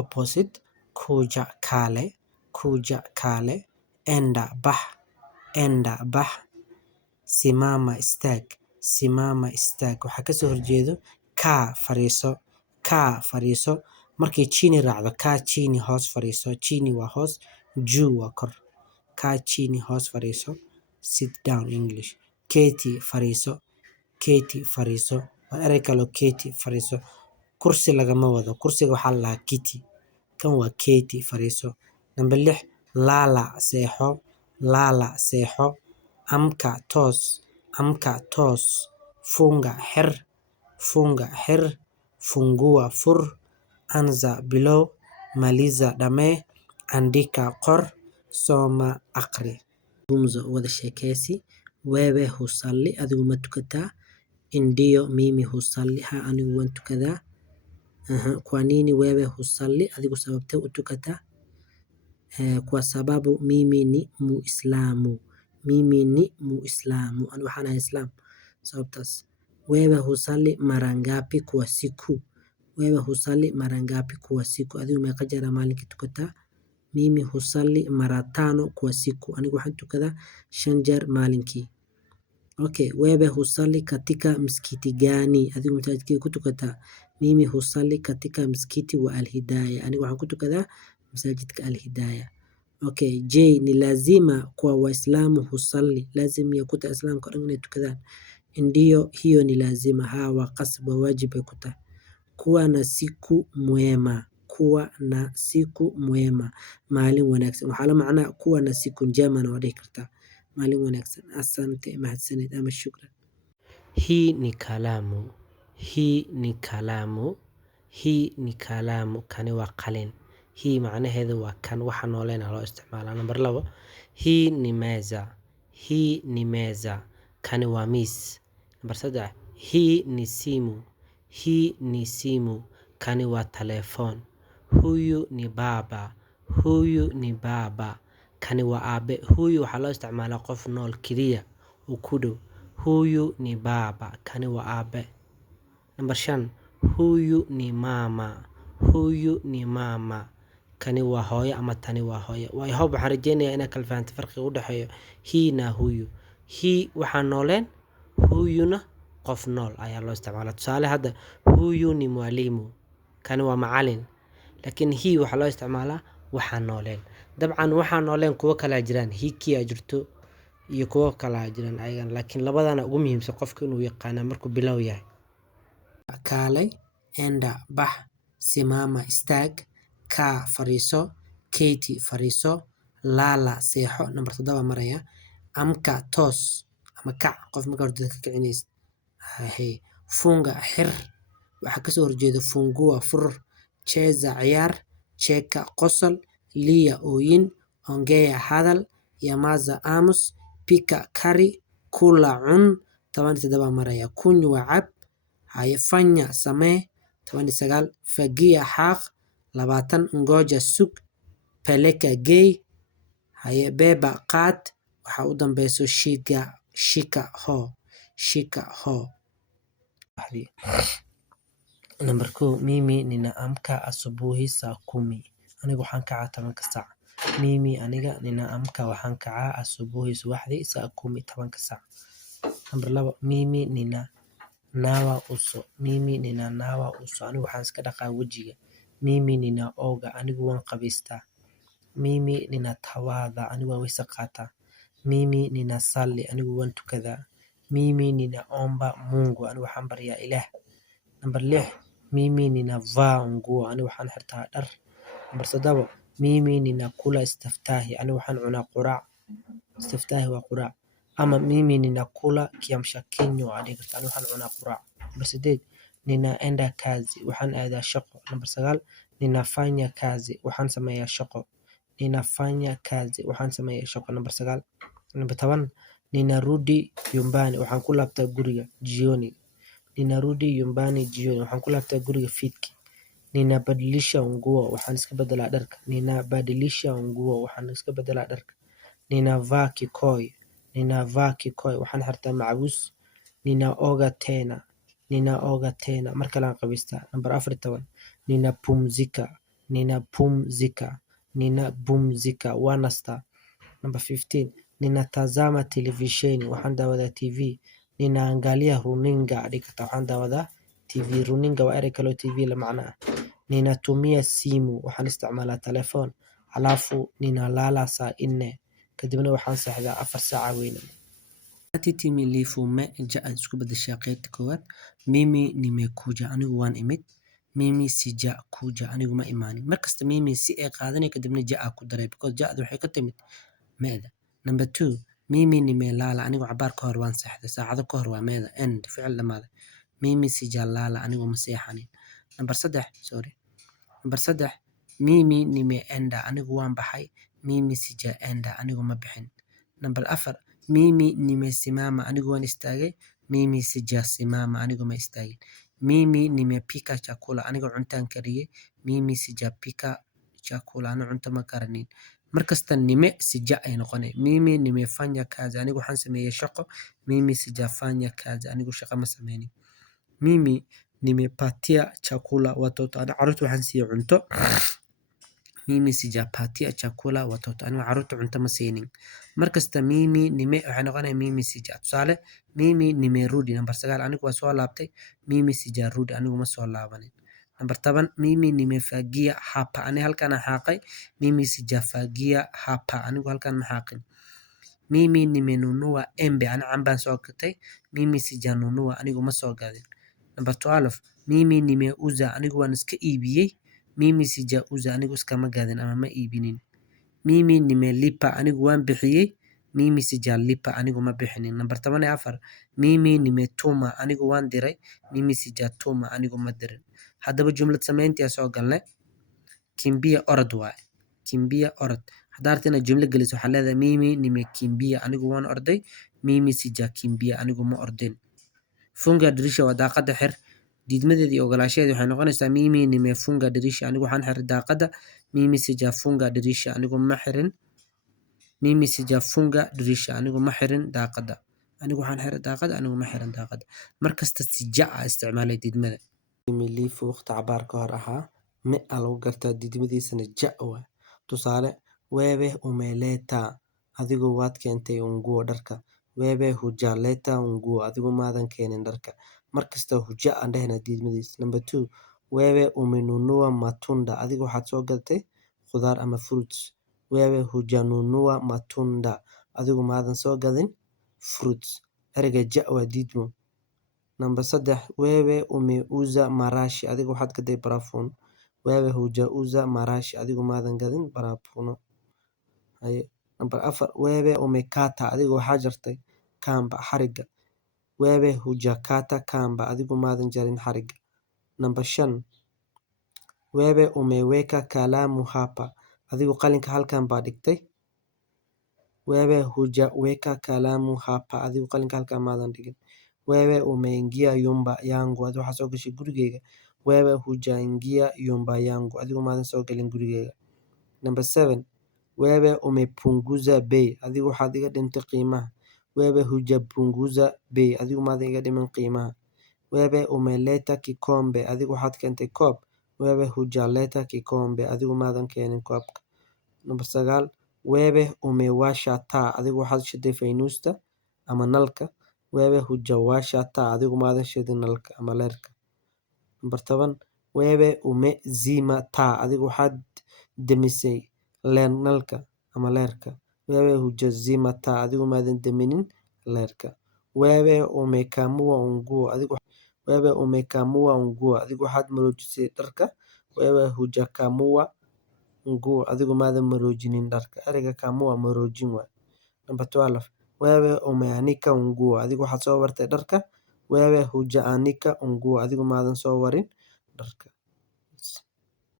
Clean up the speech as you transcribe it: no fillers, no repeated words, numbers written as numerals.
opposite, kuja kale, enda bah, simama istaag, waxaa kasoo horjeedo kaa fariiso, markay chini raacdo kaa chini hoos fariiso, chini waa hoos, juu waa kor, kaa chini hoos fariiso, sit down English. Keti fariiso, waa erey kaloo keti fariiso, kursi lagama wado, kursiga waxaa la dhahaa kiti, kan waa keti fariiso. Number 6 lala seexo, amka toos, funga xir, fungua fur, anza bilow, maliza dhamee, andika qor, soma aqri. Gumzo wada sheekeysi. Wewe husali, adigu ma tukataa? Ndio mimi husali, ha anigu waan tukadaa. Kwa nini wewe husali, adigu sababtee u tukataa? Kwa sababu mimi ni muislamu, anigu waxaan ahay islaam, sababtaas. Wewe husali mara ngapi kwa siku? Adigu meeqa jeer maalinkii tukataa? Mimi husali mara 5 kwa siku, anigu waxaan tukadaa 5 jeer maalinkii. Okay, wewe husali katika msikiti gani? Adigu masaajidkee ku tukataa? Mimi husali katika msikiti wa Al-Hidayah, anigu waxaan ku tukadaa masaajidka Al-Hidayah. Okay, je, ni lazima kwa waislamu husali? Lazim ya kuta islaamka dhan inay tukadaan? Ndio, hiyo ni lazima. Haa, waa qasab, waa waajib ay ku tahay. Kuwa na siku mwema, maalin wanaagsan. Waxaa la macnaa kuwa na siku njema waa dhihi kartaa, maalin wanaagsan. Asante, mahadsanid ama shukran. Hii ni kalamu, kani waa qalin. Hii macnaheedu waa kan, waxa nooleena loo isticmaalaa. Number 2, hii ni meza, kani waa miis. Number 3, hii ni simu, kani waa telefoon. Huyu ni baba, kani waa aabe. Huyu waxaa loo isticmaalaa qof nool keliya uu ku dhow. Huyu ni baba, kani waa aabe. Number 5, huyu ni mama, kani waa hooyo ama tani waa hooyo. I hope waxaan rajeynayaa inaad kala fahanto farqiga u dhexeeyo hii na huyu. Hii waxaa nooleen, huyuna qof nool ayaa loo isticmaalaa. Tusaale hadda, huyu ni mwalimu, kani waa macalin. Laakiin hii waxaa loo isticmaalaa waxaa nooleen. Dabcan waxaa nooleen kuwo kalaa jiraan, hiki aa jirto iyo kuwo kalaa jiraan ayagana, laakiin labadana ugu muhiimsan qofka inuu yaqaana markuu bilow yahay. Kaalay, enda bax, simama istaag, kaa fariiso, keti fariiso, lala seexo. Number 7 maraya. Amka toos ama kac, qof markaa hurdada ka kicinaysa. Funga xir, waxaa kasoo horjeeda fungua fur, cheza ciyaar, cheka qosol, lia ooyin, ongea hadal, yamaza aamus, pika kari, kula cun. 17 maraya. Kunywa cab, fanya samee. 19 fagia xaaq. 20 ngoja sug, peleka gey, beba qaad. Waxaa u dambeyso shika ho. Number 1, mimi ninaamka asubuhi saa 10, anigu waxaan kacaa 10 saac. Aniga ninaamka waxaan kacaa asubuhi subaxdii saa 10 saac. Number 2, mimi ninanawa uso, anigu waxaan iska dhaqaa wejiga. Mimi ninaoga, anigu waan qabaystaa. Mimi ninatawadha, anigu waan weyse qaataa. Mimi ninasali, anigu waan tukadaa. Mimi ninaomba Mungu, anigu waxaan baryaa Ilaah. Number 6, mimi ninavaa nguo, anigu waxaan xirtaa dhar. Number 7, mimi ninakula istaftahi, anigu waxaan cunaa quraac. Istaftahi waa quraac. Ama mimi ninakula kiamsha kinywa, anigu waxaan cunaa quraac. Number 8, ninaenda kazi, waxaan aadaa shaqo. Number 9, ninafanya kazi, waxaan sameeyaa shaqo. Number 9. Number 10, ninarudi nyumbani, waxaan ku laabtaa guriga jioni. Waxaan ku laabtaa guriga fiidki. Ninabadilisha nguo, waxaan iska bedelaa dharka. Ninavaa kikoi, waxaan xirtaa macawis. Ninaoga tena, mar kale aan qabaystaa. Number 14, ninapumzika, ninapumzika, ninapumzika, waan nastaa. Number 15, ninatazama televisheni, waxaan daawadaa TV. Ninaangalia runinga, adhiga xitaa waxaan daawadaa TV. Runinga waa erey kaloo TV la macno ah. Ninatumia simu, waxaan isticmaalaa telefoon. Halafu ninalala saa 4, kadibna waxaan seexdaa 4 saac weynimo. Wakati nilifumejaa isku bedeshaa qaybta koowaad. Mimi nimekuja, anigu waan imid. Mimi sijakuja, anigu ma imaanin. Markasta mimi si ay qaadanay kadibna jaa ku daray because jaadu waxay ka timid meeda. Number 2, mimi nimelala, anigu cabaar ka hor waan seexday. Saacado ka hor waa meeda, end, ficil dhamaaday. Mimi sijalala, anigu ma seexanin. Number 3, mimi nimeenda, anigu waan baxay. Mimi sijaenda, anigu ma bixin. Number 4, mimi nimesimama, anigu waan istaagay. Mimi sijasimama, anigu ma istaagin. Mimi nimepika chakula, anigu cuntaan kariyay. Mimi sijapika chakula, anigu cunto ma karanin. Markasta nime sija ay noqonay. Mimi nimefanya kazi, anigu waxaan sameeyay shaqo. Mimi sijafanya kazi, anigu shaqo ma sameynin. Mimi nimepatia chakula watoto, anigu carruurta waxaan siiyay cunto. Mimi sijapatia chakula watoto, anigu carruurta cunto ma siinin. Markasta mimi nime waxay noqonay mimi sija. Tusaale, mimi nimerudi. Number 9, anigu waa soo laabtay. Mimi sijarudi, anigu ma soo laabanin. Number 10, mimi nimefagia hapa, ani halkaan aan xaaqay. Mimi sijafagia hapa, anigu halkaan ma xaaqin. Mimi nimenunua embe, ani cambaan soo gatay. Mimi sijanunua, anigu ma soo gadin. Number 12, mimi nimeuza, anigu waan iska iibiyey. Mimi sijauza, anigu iskama gadin ama ma iibinin. Mimi nimelipa, anigu waan bixiyey. Mimi sijalipa, anigu ma bixinin. Number 14, mimi nimetuma, anigu waan diray. Mimi sijatuma, anigu ma dirin. Haddaba jumlad samayntiyaa soo galnay. Kimbia orod waaye. Kimbia orod. Haddaad rabto inaad jumlo geliso waxaa leedahay mimi nimekimbia, anigu waan orday. Mimi sijakimbia, anigu ma ordin. Funga dirisha waa daaqada xir. Diidmadeeda iyo ogolaashadeeda waxay noqonaysaa mimi nimefunga dirisha, anigu waxaan xiray daaqada. Mimi sijafunga dirisha, anigu ma xirin. Mimi sijafunga dirisha, anigu ma xirin daaqada. Anigu waxaan xiray daaqada, anigu ma xirin daaqada. Markasta sija isticmaalay diidmada. Liifu waqti cabaar ka hor ahaa. Me a lagu gartaa diidmadiisana ja waa. Tusaale, wewe umeleta, adigu waad keentay nguo dharka. Wewe hujaleta nguo, adigu maadan keenin dharka. Markasta huja aan dhehna diidmadiis. Number 2, wewe umenunua matunda, adigu waxaad soo gadatay khudaar ama fruits. Wewe hujanunua matunda, adigu maadan soo gadin fruits. Ereyga ja waa diidmo. Number 3, wewe umeuza marashi, adigu waxaad gaday barafuun. Wewe hujauza marashi, adigu maadan gadin barafuuno. Number 4, wewe umekata, adigu waxaa jartay kamba xariga. Wewe hujakata kamba, adigu maadan jarin xariga. Number 5, wewe umeweka kalamu hapa, adigu qalinka halkan baa dhigtay. Wewe hujaweka kalamu hapa, adigu qalinka halkan maadan dhigin. Wewe umeingia yumba yangu, adigu waxaa soo gashay gurigeyga. Wewe hujaingia yumba yangu, adigu maadan soo galin gurigeyga. Number 7, wewe umepunguza bei, adigu waxaad iga dhintay qiimaha. Wewe hujapunguza bei, adigu maadan iga dhimin qiimaha. Wewe umeleta kikombe, adigu waxaad keentay koob. Wewe hujaleta kikombe, adigu maadan keenin koobka. Number 9, wewe umewasha taa, adigu waxaad shiday faynuusta ama nalka. Wewe hujawasha taa, adigu maadan shidin nalka ama leerka. Number 10, wewe umezima taa, adigu waxaad demisay nalka ama leerka. Wewe hujazima taa, adigu maadan deminin leerka. Wewe umekamua nguo, wewe umekamua nguo, adigu waxaad maroojisay dharka. Wewe hujakamua nguo, adigu maadan maroojinin dharka. Ereyga kamua maroojin waay. Number 12, wewe umeanika nguo, adigu waxaad soo wartay dharka. Wewe hujaanika nguo, adigu maadan soo warin dharka.